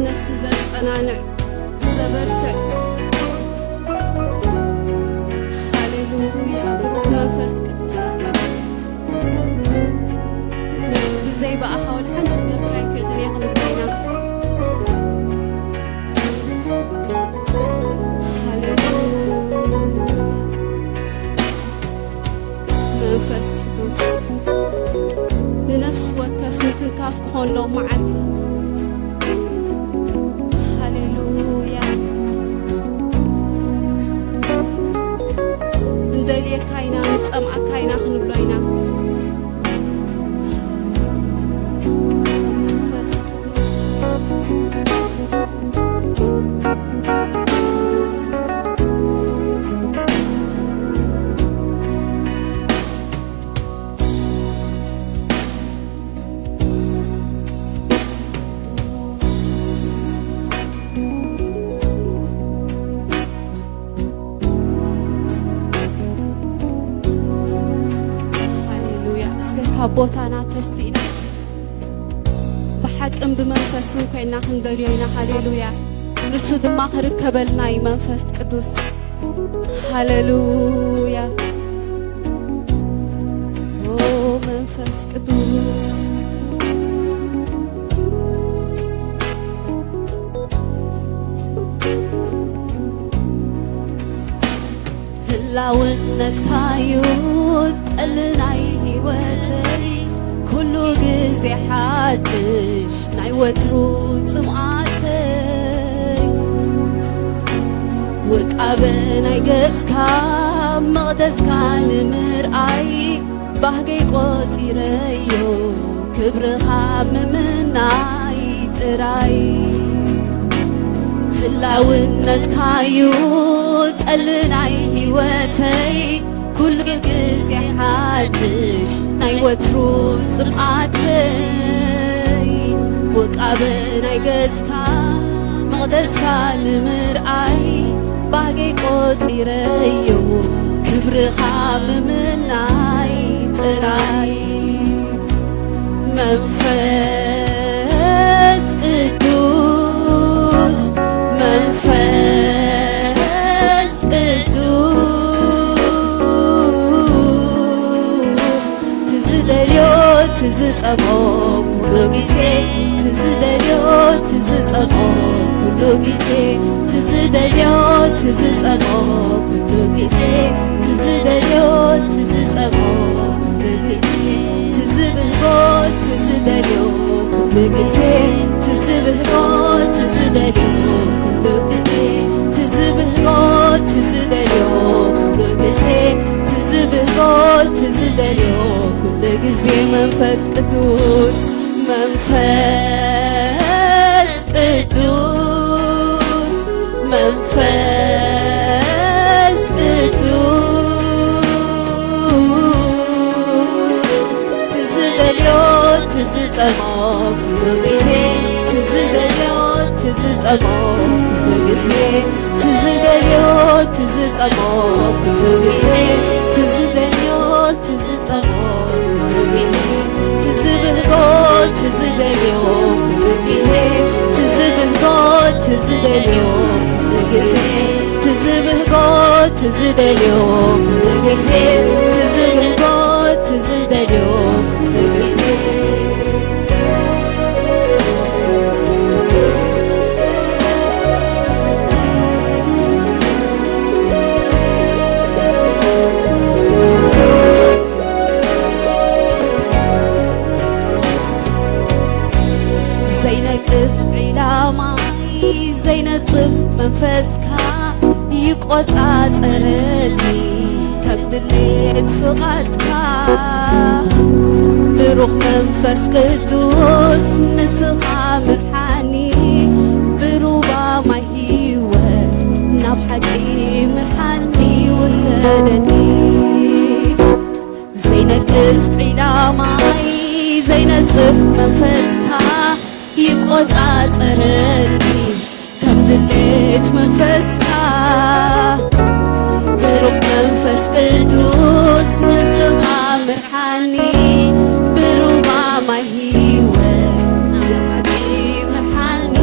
نفس زرقنانع زبرتع هاليلويا بروح منفس قدوس زي بقى حول حنت قبراي كدنيا قلبينا منفس قدوس بنفس وكف نتنكاف كون لو معتي هاليلويا ندلي كاينا نصمع كاينا خنبلوينا ቦታና ተሲና በሐቅም በመንፈስም ኮይና ክንደልዮና ሃሌሉያ ንሱ ድማ ክርከበልና መንፈስ ቅዱስ ሃሌሉያ ኦ መንፈስ ቅዱስ ህላውነት ካዩ ጠልናይ ህይወተይ ኩሉ ግዜ ሓድሽ ናይ ወትሩ ጽምዓተይ ውቃበ ናይ ገጽካ መቕደስካ ንምርኣይ ባህገይ ቆፂረዮ ክብርኻ ምምናይ ጥራይ ህላውነትካዩ ጠልናይ ህይወተይ ኩሉ ግዜ ሓድሽ ናይ ወትሩ ጽምዓተይ ውቃበ ናይ ገጽካ መቕደስካ ንምርኣይ ባህገይ ቆፂረዮ ክብርኻ ምምናይ ጥራይ መንፈስ ቅዱስ መንፈስ ቅዱስ ትዝደልዮ ትዝጸሞ ኩሉ ጊዜ ትዝደልዮ ትዝጸሞ ኩሉ ጊዜ ትዝደልዮ ትዝጸሞ ኩሉ ጊዜ ትዝደልዮ ትዝጸሞ ኩሉ ጊዜ ትዝብህጎ ትዝደልዮ ኩሉ ጊዜ ትዝብህጎ ትዝደልዮ ኩሉ ጊዜ ትዝብህጎ ትዝደልዮ ኩሉ ጊዜ ትዝብህጎ ትዝደልዮ ኩሉ ጊዜ መንፈስ ቅዱስ መንፈስ ቅዱስ መንፈስ ቅዱስ ትዝደልዮ ትዝጸሞ ኩሉ ጊዜ ትዝደልዮ ትዝጸሞ ኩሉ ጊዜ ትዝደልዮ ትዝጸሞ ኩሉ ጊዜ ትዝደልዮ ትዝጸሞ ኩሉ ጊዜ ትዝብህጎ ትዝደልዮ ኩሉ ጊዜ ትዝብህጎ ትዝደልዮ ኩሉ ጊዜ ትዝብህጎ ትዝደልዮ ኩሉ ጊዜ ትዝብህጎ ትዝደልዮ ኩሉ ጊዜ ዘይነቅጽ ዒላማይ ዘይነጽፍ መንፈስካ ይቆጻጸረኒ ከም ድሌት ፍቓድካ ብሩኽ መንፈስ ቅዱስ ንስኻ ምርሓኒ ብሩባ ማይ ህይወት ናብ ሓቂ ምርሓኒ ወሰደኒ ዘይነቅጽ ዒላማይ ዘይነጽፍ መንፈስካ ይቆጻጸረኒ ከም ድሌት መንፈስካ ብሩኽ መንፈስ ቅዱስ ንስኻ ምርሓኒ ብሩባ ማይ ህይወት ናብ ሓቂ ምርሓኒ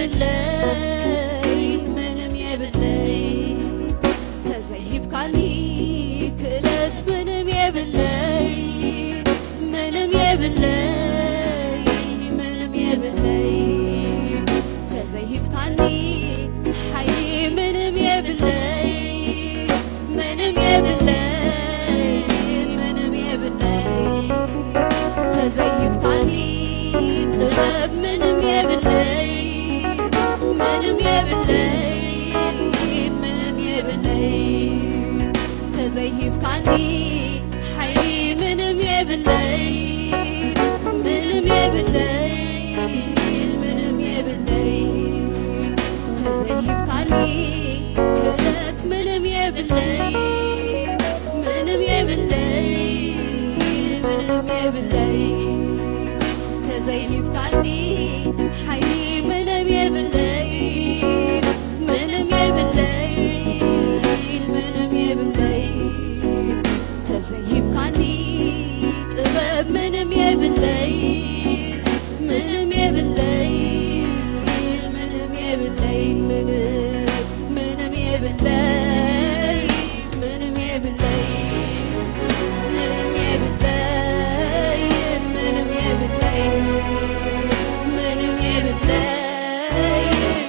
የብለይ ምንም የብለይ ተዘይብካኒ ክእለት ምንም የብለይ ምንም የብለይ ምንም የብለይ ተዘይብካኒ ሓይ ምንም የብለይ ምንም የብለይ ምንም የብለይ ተዘይብካኒ ጥበብ ምንም የብለይ ምንም የብለይ ምንም የብለይ ተዘይብካኒ ሓይሊ ምንም የብለይ ምንም የብለይ ምንም የብለይ ተዘይብካኒ ክእለት ምንም የብለይ ምንም የብለይ ምንም የብለይ ተዘይብካኒ ሓይሊ ምንም የብለይ ምንም የብለይ ምንም የብለይ ተዘይብካኒ ጥበብ ምንም የብለይ ምንም የብለይ ምንም የብለይ ምንም የብለይ ምንም የብለይ ምንም የብለይ ምንም የብለይ ምንም የብለይ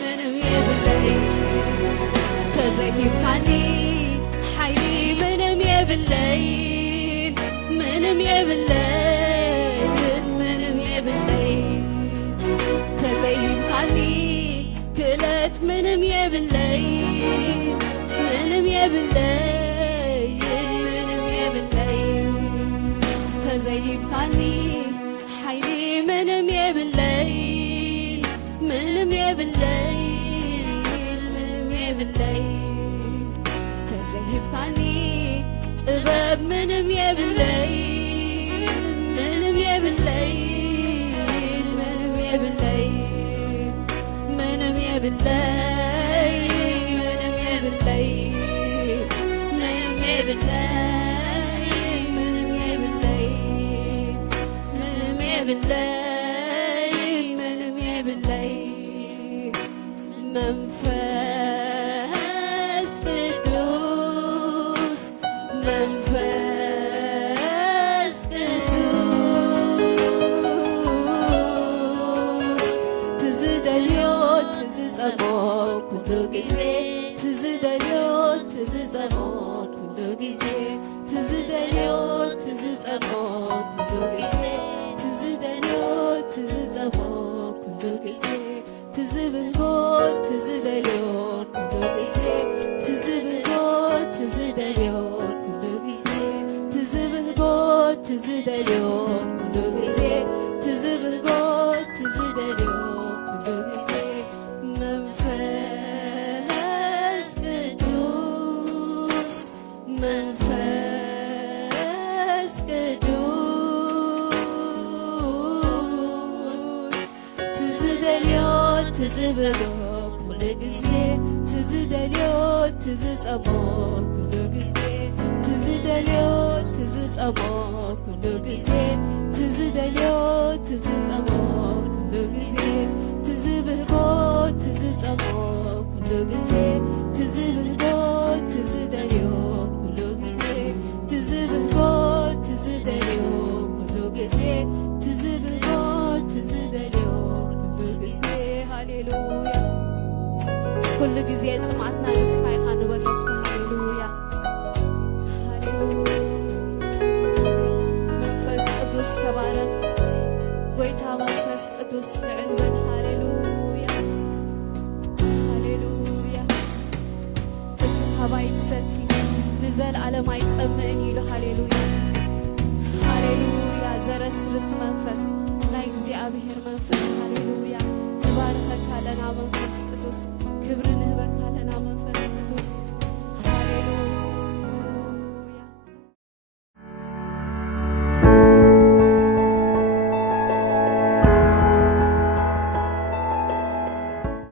ምንም የብለይ ተዘይብካኒ ሓይሊ ምንም የብለይ ምንም የብለይ ምንም የብለይ ተዘይብካኒ ክእለት ምንም የብለይ ምንም የብለይ ምንም የብለይ ተዘይብካኒ ሓይሊ ምንም የብለይ ምንም የብለይ ምንም የብለይ ተዘይብካኒ ጥበብ ምንም የብለይ ምንም የብለይ ምንም የብለይ ምንም የብለይ ምንም የብለይ ምንም የብለይ ምንም የብለይ ምንም የብለይ ምንም የብለይ መንፈስ ቅዱስ መንፈስ ቅዱስ ትዝደልዮ ትዝጸሞ ኩሉ ጊዜ ትዝደልዮ ትዝጸሞ ኩሉ ጊዜ ትዝደልዮ ትዝጸሞ ኩሉ ጊዜ ትዝደልዮ ትዝጸሞ ኩሉ ጊዜ ትዝብህጎ ትዝደልዮ ኩሉ ጊዜ ትዝብህጎ ትዝደልዮ ኩሉ ጊዜ ትዝብህጎ ትዝደልዮ ኩሉ ጊዜ ትዝብህጎ ትዝደልዮ ኩሉ ጊዜ መንፈስ ቅዱስ መንፈስ ቅዱስ ትዝደልዮ ትዝብህጎ ኩሉ ጊዜ ትዝደልዮ ትዝጸሞ ኩሉ ጊዜ ትዝደልዮ ትዝጸሞ ኩሉ ጊዜ ትዝደልዮ ትዝጸሞ ኩሉ ጊዜ ትዝብህጎ ትዝጸሞ ኩሉ ጊዜ ትዝብህጎ ትዝደልዮ ኩሉ ጊዜ ትዝብህጎ ትዝደልዮ ኩሉ ጊዜ ትዝብህጎ ትዝደልዮ ኩሉ ጊዜ ሃሌሉያ ኩሉ ጊዜ ጽማዕትና ንስኻ ኢኻ ንበለስካ ሃሌሉያ ሃሌሉያ መንፈስ ቅዱስ ተባረክ ጎይታ መንፈስ ቅዱስ ልዕል በል ሃሌሉያ ሃሌሉያ እቲ ሃባይ ትሰቲ ንዘለዓለም ኣይጸምእን ኢሉ ሃሌሉያ ሃሌሉያ ዘረስርስ መንፈስ ናይ እግዚኣብሔር መንፈስ ሃሌሉያ ንባርከካ ኣለና መንፈስ